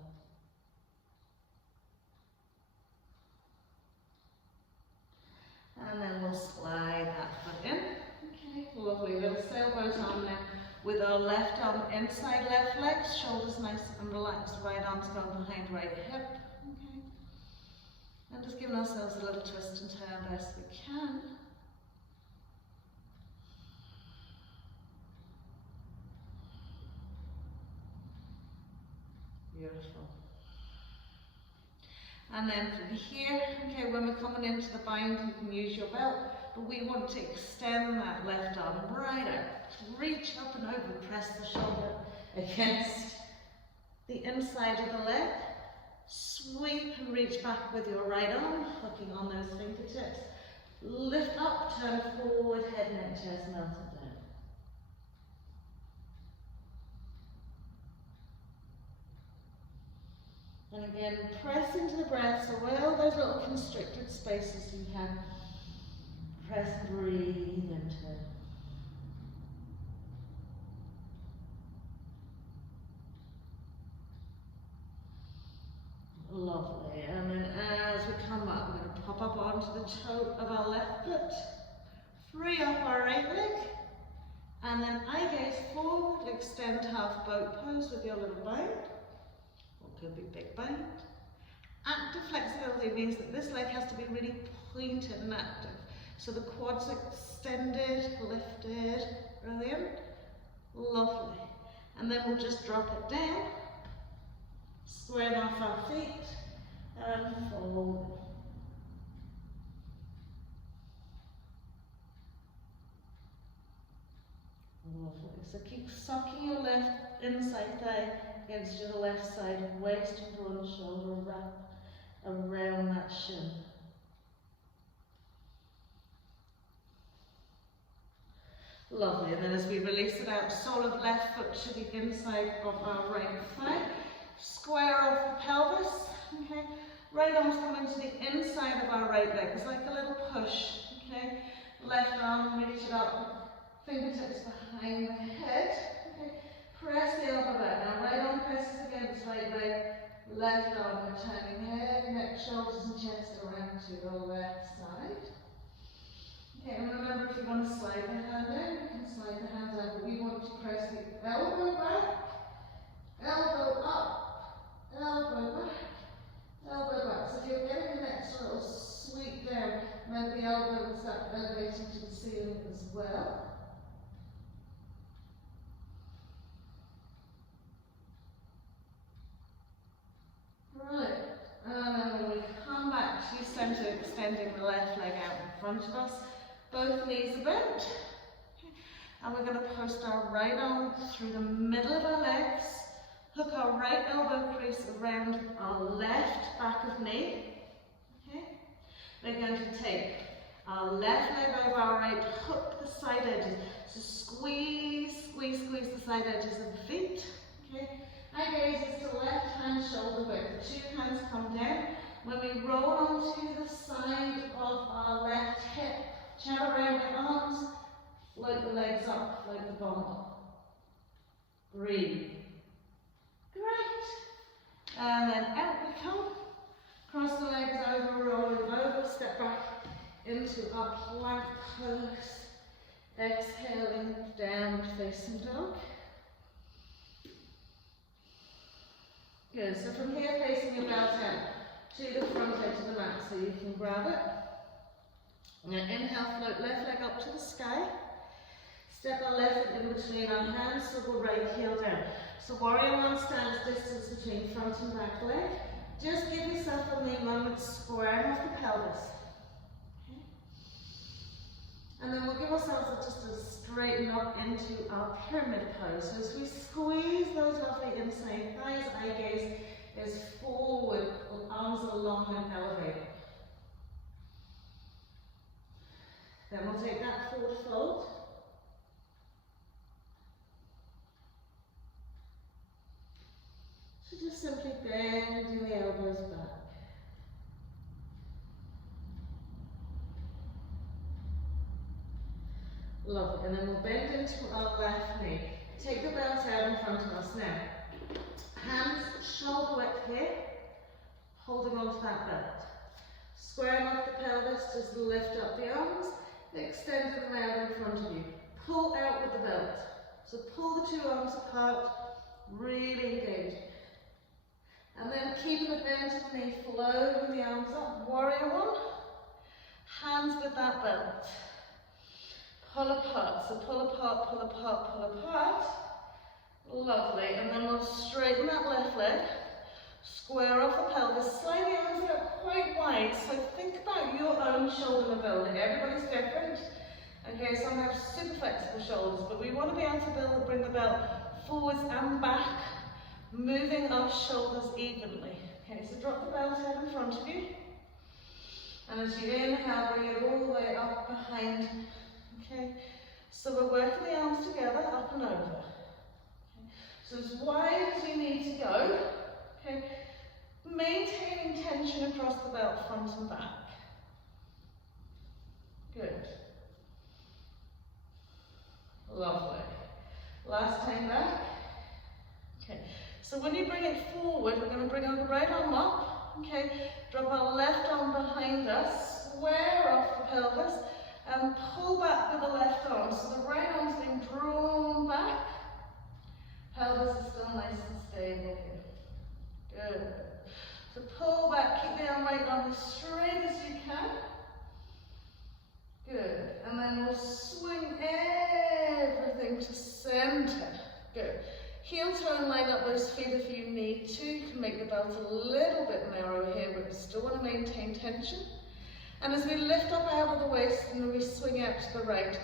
And then we'll slide that foot in. Okay, lovely. Little sailboat on there with our left arm inside left leg, shoulders nice and relaxed, right arm's going behind right hip. Okay. And just giving ourselves a little twist and turn best we can. Beautiful. And then from here, okay, when we're coming into the bind, you can use your belt, but we want to extend that left arm right out. Reach up and over, press the shoulder against the inside of the leg. Sweep and reach back with your right arm, hooking on those fingertips. Lift up, turn forward, head, neck, chest, melted down. And again, press into the breath, so all those little constricted spaces you have, press and breathe into it. Lovely, and then as we come up, we're going to pop up onto the toe of our left foot, free up our right leg, and then eye gaze forward, extend half boat pose with your little bind. Could be big bind. Active flexibility means that this leg has to be really pointed and active. So the quads extended, lifted, brilliant, lovely. And then we'll just drop it down, square off our feet, and fold. Lovely. So keep sucking your left inside thigh against your left side, waist and broad shoulder wrap around that shin. Lovely, and then as we release it out, sole of left foot to the inside of our right thigh. Square off the pelvis, okay? Right arm's coming to the inside of our right leg. It's like a little push, okay? Left arm, reach it up, fingertips behind the head, okay? Press the elbow back. Now right arm presses against right leg, left arm returning head, neck, shoulders and chest around to the left side. Okay, and remember, if you want to slide the hand in, you can slide the hands out, but we want to press the elbow back, elbow up, elbow back, elbow back. So if you're getting an extra little sweep there, then the elbow front of us. Both knees are bent. And we're going to post our right arm through the middle of our legs. Hook our right elbow crease around our left back of knee. Okay? We're going to take our left leg over our right, hook the side edges. So squeeze, squeeze, squeeze the side edges of the feet. Okay? Our gaze is to left hand shoulder width. The two hands come down. When we roll onto the side of our left hip, jab around the arms, float the legs up, float the bum up. Breathe. Great. And then out we come. Cross the legs over, rolling over, step back into our plank pose. Exhaling, downward facing dog. Good, so from here facing your belt out to the front edge of the mat, so you can grab it. Now inhale, float left leg up to the sky. Step our left foot in between our hands, swivel right heel down. So warrior one stands distance between front and back leg. Just give yourself a moment squaring off the pelvis. Okay. And then we'll give ourselves just a straighten up into our pyramid pose. So as we squeeze those lovely inside thighs, eye gaze is forward, arms are long and elevated. Then we'll take that forward fold. So just simply bending the elbows back. Lovely, and then we'll bend into our left knee. Take the belt out in front of us now. Hands shoulder width here, holding on to that belt. Squaring off the pelvis, just lift up the arms, extend them out in front of you. Pull out with the belt. So pull the two arms apart, really engage. And then keeping the bend of the knee, floating the arms up. Warrior one. Hands with that belt. Pull apart, so pull apart, pull apart, pull apart. Lovely, and then we'll straighten that left leg, square off the pelvis, slide the arms out quite wide, so think about your own shoulder mobility. Everybody's different. Okay, some have super flexible shoulders, but we want to be able to bring the belt forwards and back, moving our shoulders evenly. Okay, so drop the belt out in front of you, and as you inhale, bring it all the way up behind. Okay, so we're working the arms together, up and over. Okay. So as wide as you need to go, okay, maintaining tension across the belt, front and back. Good. Lovely. Last time back. Okay, so when you bring it forward, we're going to bring our right arm up, okay, drop our left arm behind us, square off the pelvis, and pull back with the left arm. So the right arm's being drawn back. Pelvis is still nice and stable here. Good. So pull back, keep the right arm as straight as you can. Good. And then we'll swing everything to center. Good. Heel turn, line up those feet if you need to. You can make the belt a little bit narrow here, but we still want to maintain tension. And as we lift up out of the waist and we swing out to the right,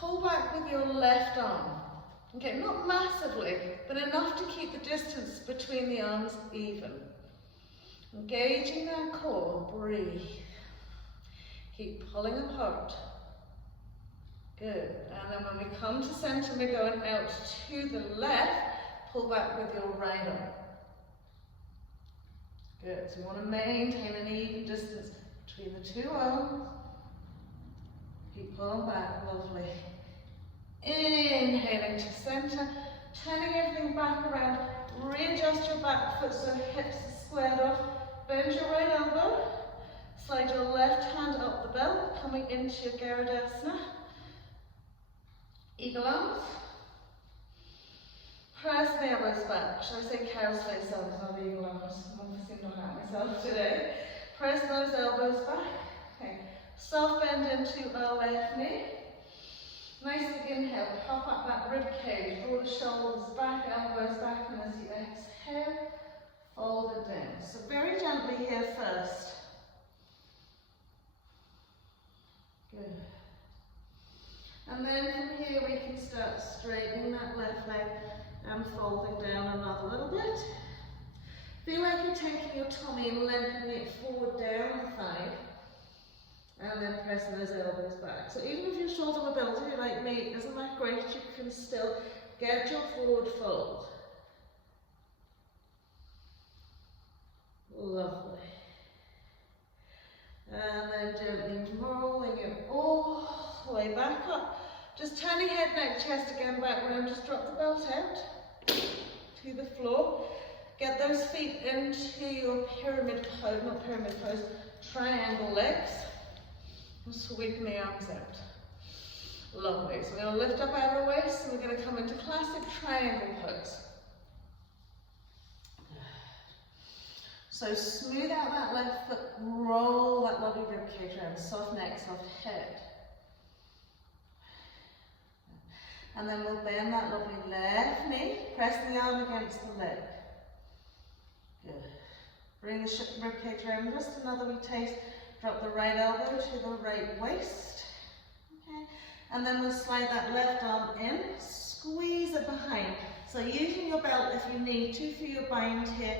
pull back with your left arm. Okay, not massively, but enough to keep the distance between the arms even. Engaging that core, breathe. Keep pulling apart. Good. And then when we come to center, we're going out to the left, pull back with your right arm. Good. So you want to maintain an even distance between the two arms. Keep pulling back, lovely. Inhaling to center, turning everything back around. Readjust your back foot so hips are squared off. Bend your right elbow. Slide your left hand up the belt, coming into your Garudasana. Eagle arms. Press the elbows back. Shall I say cow's face arms, not eagle arms? I'm obviously not at myself today. Press those elbows back. Okay. Soft bend into our left knee. Nice big inhale. Pop up that rib cage. Draw the shoulders back, elbows back, and as you exhale, fold it down. So very gently here first. Good. And then from here we can start straightening that left leg and folding down another little bit. Feel like you're taking your tummy and lengthening it forward down the thigh, and then pressing those elbows back. So even if your shoulder mobility, like me, isn't that great, you can still get your forward fold. Lovely. And then gently rolling it all the way back up. Just turning head, neck, chest again back round. Just drop the belt out to the floor. Get those feet into your pyramid pose, not pyramid pose, triangle legs. And sweeping the arms out. Lovely. So we're going to lift up out of the waist and we're going to come into classic triangle pose. So smooth out that left foot, roll that lovely rib cage around, soft neck, soft head. And then we'll bend that lovely left knee, press the arm against the leg. Good. Bring the rib cage around just another wee taste. Drop the right elbow to the right waist. Okay. And then we'll slide that left arm in, squeeze it behind. So using your belt if you need to for your bind here.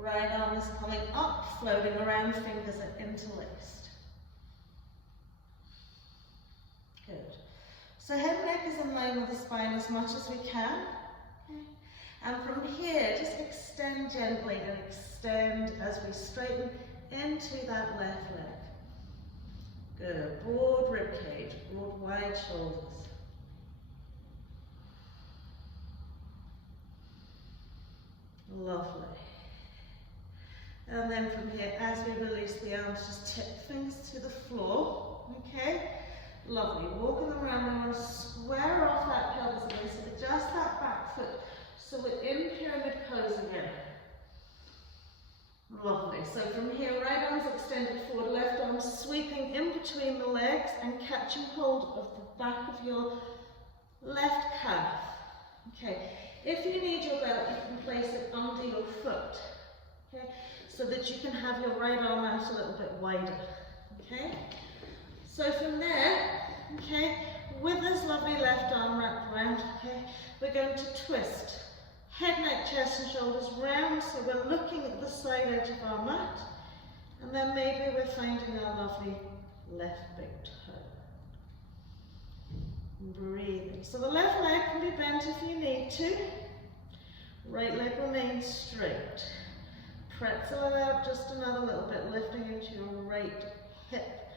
Right arm is coming up, floating around, fingers are interlaced. Good. So head and neck is in line with the spine as much as we can. Okay. And from here, just extend gently and extend as we straighten into that left leg. Good. Broad rib cage, broad wide shoulders. Lovely. And then from here, as we release the arms, just tip things to the floor. Okay? Lovely. Walking them around, and we'll square off that pelvis a bit, so adjust that back foot. So we're in pyramid pose again. Lovely. So from here, right arm's extended forward, left arm sweeping in between the legs and catching hold of the back of your left calf. Okay. If you need your belt, you can place it under your foot. Okay. So that you can have your right arm out a little bit wider, okay? So from there, okay, with this lovely left arm wrapped around, okay, we're going to twist head, neck, chest and shoulders round, so we're looking at the side edge of our mat, and then maybe we're finding our lovely left big toe. Breathing. So the left leg can be bent if you need to, right leg remains straight. Pretzel it out just another little bit, lifting into your right hip,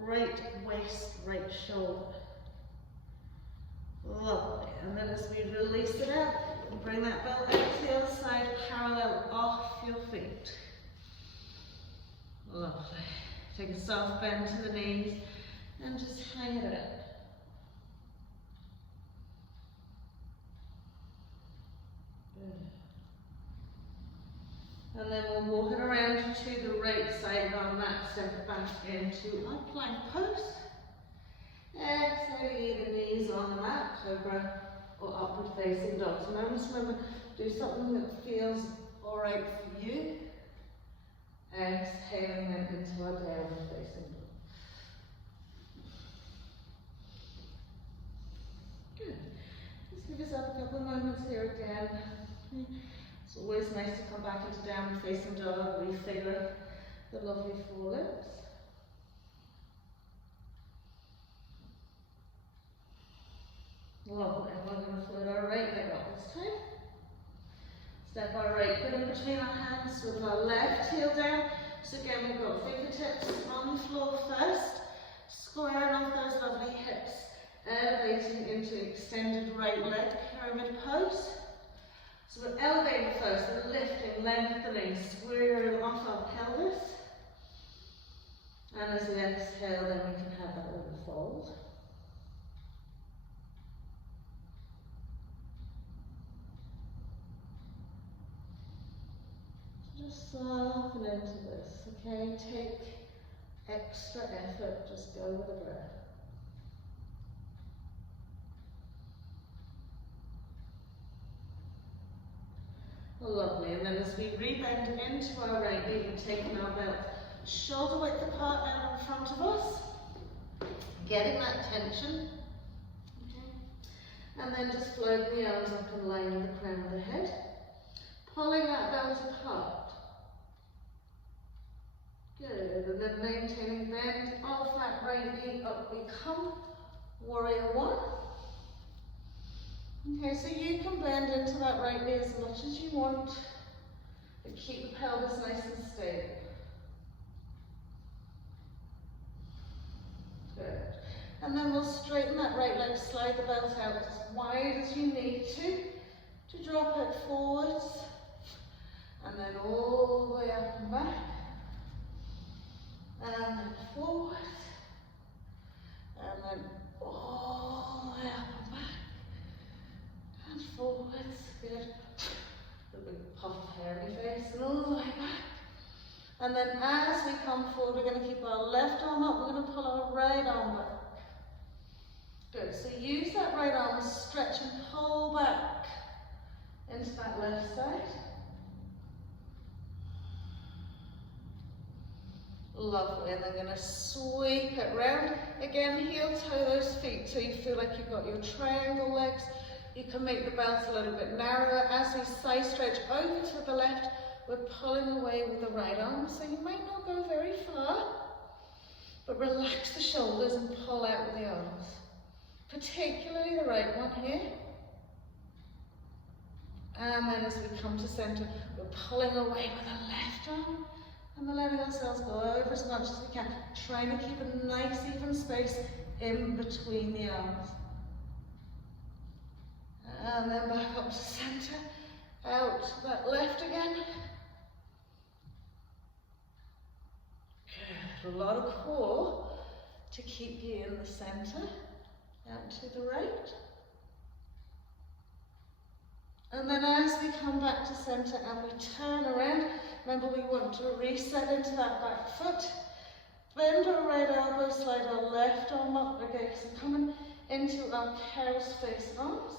right waist, right shoulder. Lovely. And then as we release it out, bring that belt out to the other side, parallel off your feet. Lovely. Take a soft bend to the knees and just hang it out. And then we'll walk it around to the right side of our mat, step back into our plank pose. Exhale, either knees on the mat, cobra or upward facing dog. So now just remember, do something that feels alright for you. Exhaling then into our downward facing dog. Good. Just give yourself a couple of moments here again. It's always nice to come back into downward facing dog, refigure the lovely forelimbs. Lovely, and we're going to float our right leg up this time. Step our right foot in between our hands with our left heel down. So again, we've got fingertips on the floor first, squaring off those lovely hips, elevating into extended right leg, pyramid pose. So we're elevating first, and lifting, length of the knees, squaring off our pelvis. And as we exhale, then we can have that little fold. So just soften into this, okay? Take extra effort, just go with the breath. Lovely, and then as we rebend into our right knee, we're taking our belt shoulder width apart out in front of us, getting that tension And then just floating the arms up and line with the crown of the head. Pulling that belt apart. Good, and then maintaining bend of that right knee, up we come. Warrior one. Okay, so you can bend into that right knee as much as you want, but keep the pelvis nice and stable. Good. And then we'll straighten that right leg, slide the belt out as wide as you need to drop it forwards, and then all the way up and back, and then forward, and then all the way up and back, and forwards, good. A little bit puff of hair in your face, and all the way back. And then as we come forward, we're going to keep our left arm up, we're going to pull our right arm back. Good, so use that right arm, stretch and pull back into that left side. Lovely, and then going to sweep it round. Again, heel toe those feet so you feel like you've got your triangle legs. You can make the belt a little bit narrower. As we side stretch over to the left, we're pulling away with the right arm, so you might not go very far, but relax the shoulders and pull out with the arms. Particularly the right one here. And then as we come to center, we're pulling away with the left arm, and we're letting ourselves go over as much as we can, trying to keep a nice even space in between the arms. And then back up to center, out to that left again. Good, a lot of core to keep you in the center, out to the right. And then as we come back to center and we turn around, remember we want to reset into that back foot. Bend our right elbow, slide our left arm up again, so coming into our cow's face arms.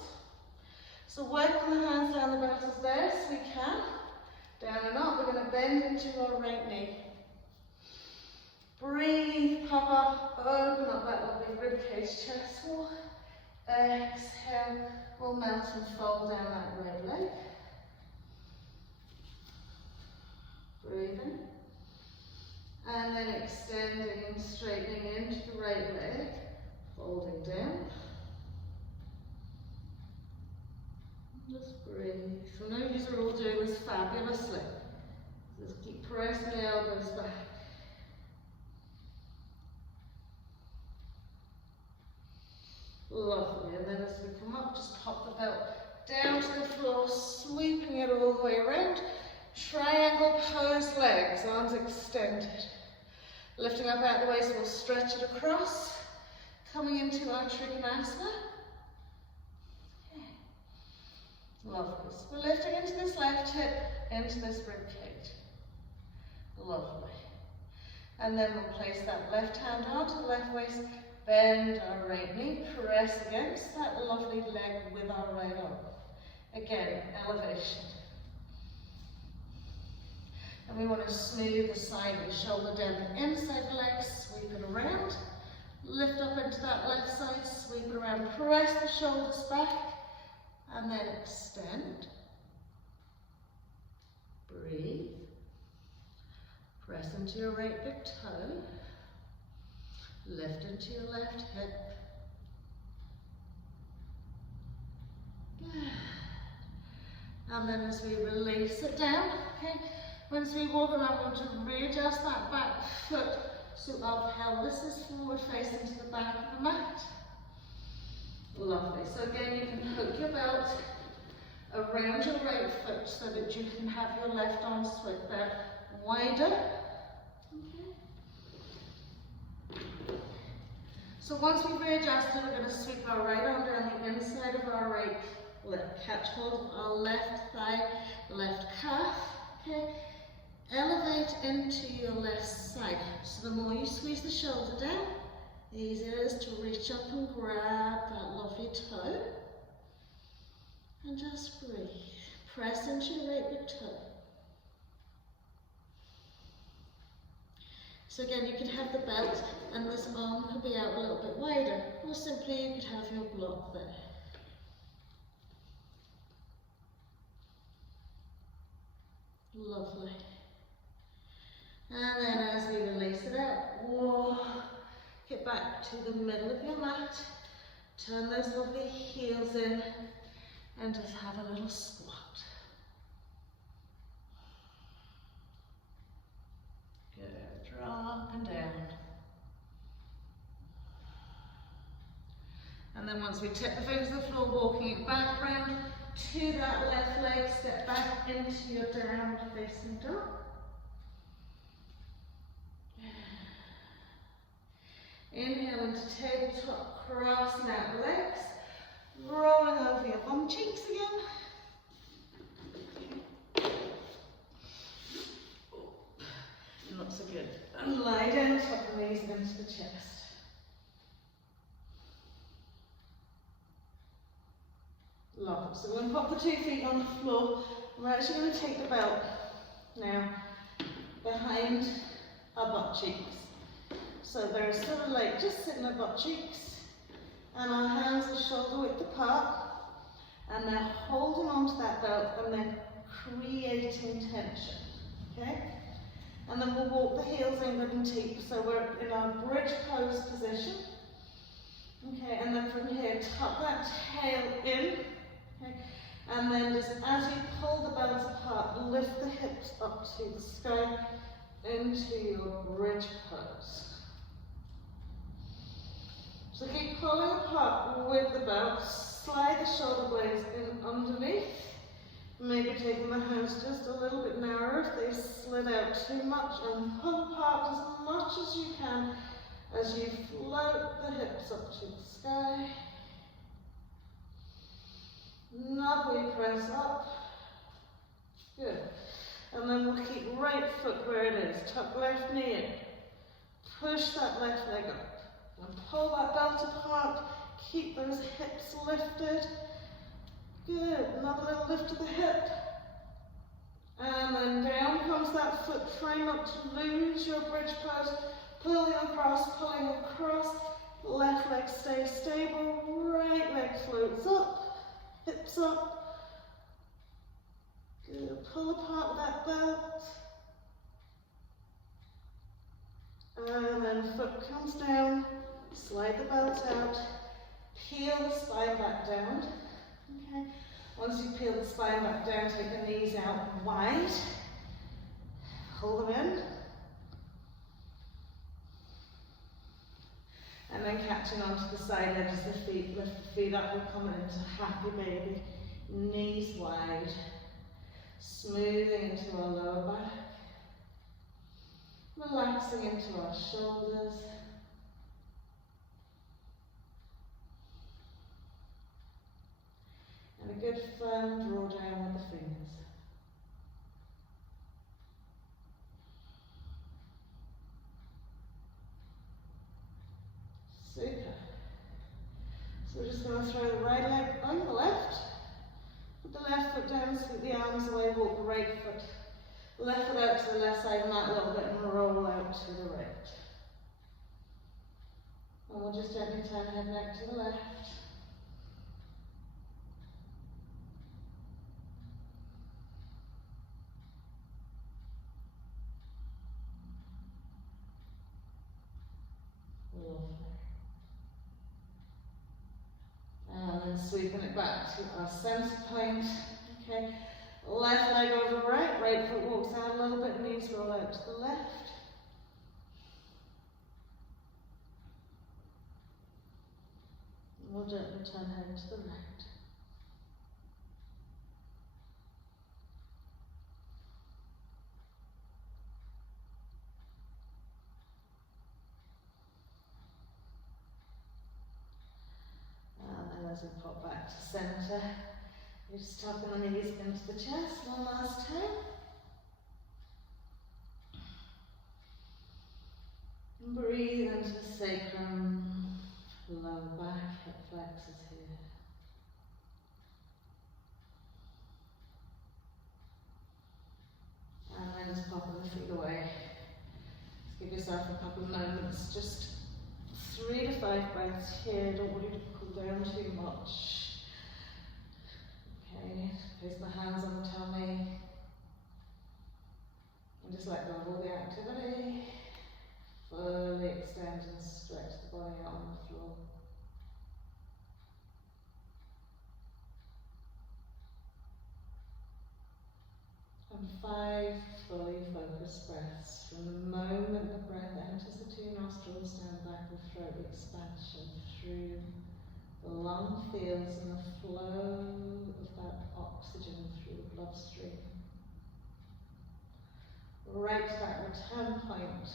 So working the hands down the back as best we can. Down and up, we're going to bend into our right knee. Breathe, pop up, open up that lovely ribcage chest wall. Exhale, we'll melt and fold down that right leg. Breathing. And then extending and straightening into the right leg, folding down. Just breathe. So now you're all doing this fabulously. Just keep pressing the elbows back. Lovely, and then as we come up, just pop the belt down to the floor, sweeping it all the way around. Triangle pose legs, arms extended. Lifting up out the waist, we'll stretch it across. Coming into our Trikonasana. Okay. Lovely. So we're lifting into this left hip, into this ribcage. Lovely. And then we'll place that left hand onto the left waist. Bend our right knee, press against that lovely leg with our right arm. Again, elevation. And we want to smooth the side of the shoulder down the inside the leg, sweep it around. Lift up into that left side, sweep it around, press the shoulders back, and then extend. Breathe. Press into your right big toe. Lift into your left hip. And then as we release it down, okay, once we walk around, we want to readjust that back foot so our pelvis is forward facing to the back of the mat. Lovely. So again, you can hook your belt around your right foot so that you can have your left arm swept out wider. So once we've readjusted, we're going to sweep our right arm down the inside of our right leg. Catch hold of our left thigh, left calf. Okay. Elevate into your left side. So the more you squeeze the shoulder down, the easier it is to reach up and grab that lovely toe. And just breathe. Press into your right big toe. So again, you could have the belt and this arm could be out a little bit wider, or simply you could have your block there. Lovely. And then as we release it out, whoa, get back to the middle of your mat, turn those lovely heels in, and just have a little squat. Good, drop and down. And then once we tip the fingers to the floor, walking it back round to that left leg, step back into your downward facing dog. Inhale into tabletop, crossing out the legs, rolling over your bum cheeks again. Not so good. And lie down, tuck the knees into the chest. Lovely. So we're going to pop the 2 feet on the floor. We're actually going to take the belt now behind our butt cheeks. So they're sort of like just sitting at butt cheeks, and our hands are shoulder width apart, and they're holding onto that belt and then creating tension. Okay? And then we'll walk the heels in good and deep. So we're in our bridge pose position. Okay, and then from here, tuck that tail in. Okay, and then just as you pull the belts apart, lift the hips up to the sky into your bridge pose. So keep pulling apart with the belts, slide the shoulder blades in underneath, maybe taking the hands just a little bit narrower if they slid out too much, and pull apart as much as you can as you float the hips up to the sky. Lovely, press up. Good. And then we'll keep right foot where it is. Tuck left knee in. Push that left leg up. And pull that belt apart. Keep those hips lifted. Good. Another little lift to the hip. And then down comes that foot frame up to lose your bridge pose. Pulling across. Left leg stays stable. Right leg floats up. Hips up. Good. Pull apart with that belt. And then foot comes down. Slide the belt out. Peel the spine back down. Okay. Once you peel the spine back down, take the knees out wide. Pull them in. And then catching onto the side edges of the feet, lift the feet up, we're coming into happy baby. Knees wide. Smoothing into our lower back. Relaxing into our shoulders. And a good firm draw down with the fingers. Super. So we're just going to throw the right leg on the left. Put the left foot down, sweep the arms away, walk the right foot. Left foot out to the left side of the mat a little bit and roll out to the right. And we'll just gently turn head back to the left. Lovely. And then sweeping it back to our center point. Okay. Left leg over right, right foot walks out a little bit, knees roll out to the left. We'll gently turn head to the right. And then as we pop back to center, you're just tucking the knees into the chest one last time. And breathe into the sacrum, lower back, hip flexors here. And then just popping the feet away. Just give yourself a couple of moments, just 3 to 5 breaths here. Don't want you to cool down too much. Okay, place the hands on the tummy. Just let go of all the activity. Fully extend and stretch the body out on the floor. And 5 fully focused breaths. From the moment the breath enters the 2 nostrils, down the back of the throat, the expansion through the lung fields and the flow of that oxygen through the bloodstream. Right to that return point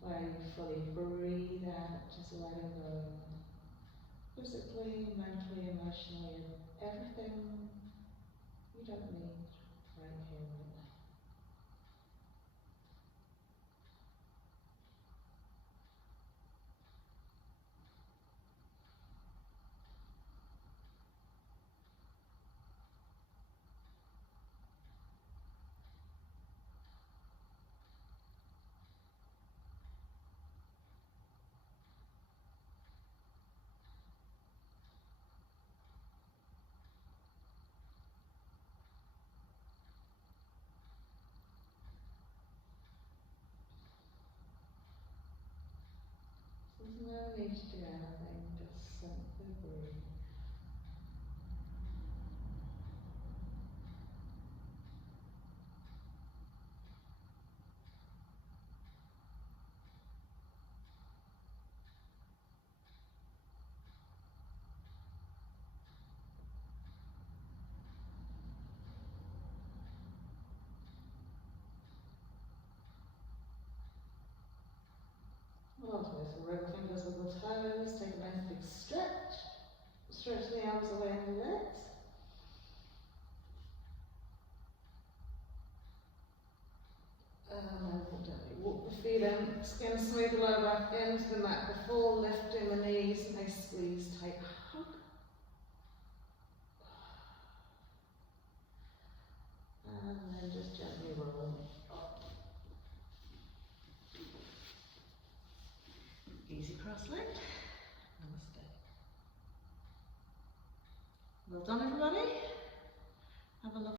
where you fully breathe out, just letting go. Physically, mentally, emotionally, everything you don't need right here, right now. There's no need to do anything, just simply breathe. Well, so wiggle fingers, wiggle toes, take a nice big stretch. Stretch the arms away and the legs. Walk the feet in, skin smooth the lower back into the mat before lifting the knees. Nice squeeze, tight hug. And then just gently roll up. Easy cross-legged. Namaste. Well done, everybody. Have a lovely